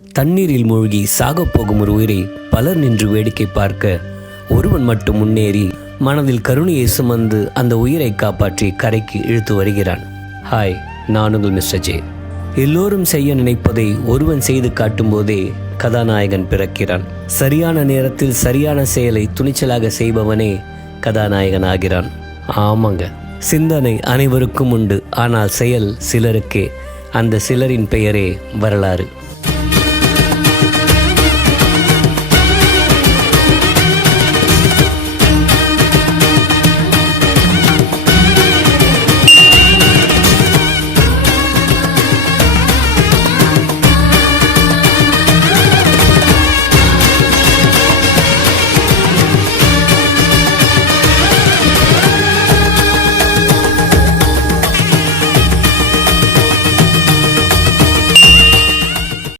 தண்ணீரில் மூழ்கி சாகப்போகும் ஒரு உயிரை பலர் நின்று வேடிக்கை பார்க்க ஒருவன் மட்டும் முன்னேறி மனதில் கருணையை சுமந்து அந்த உயிரை காப்பாற்றி கரைக்கு இழுத்து வருகிறான். ஹாய், நான் உங்கள் மிஸ்டர் ஜே. எல்லோரும் செய்ய நினைப்பதை ஒருவன் செய்து காட்டும் போதே கதாநாயகன் பிறக்கிறான். சரியான நேரத்தில் சரியான செயலை துணிச்சலாக செய்பவனே கதாநாயகன் ஆகிறான். ஆமாங்க, சிந்தனை அனைவருக்கும் உண்டு, ஆனால் செயல் சிலருக்கே. அந்த சிலரின் பெயரே வரலாறு.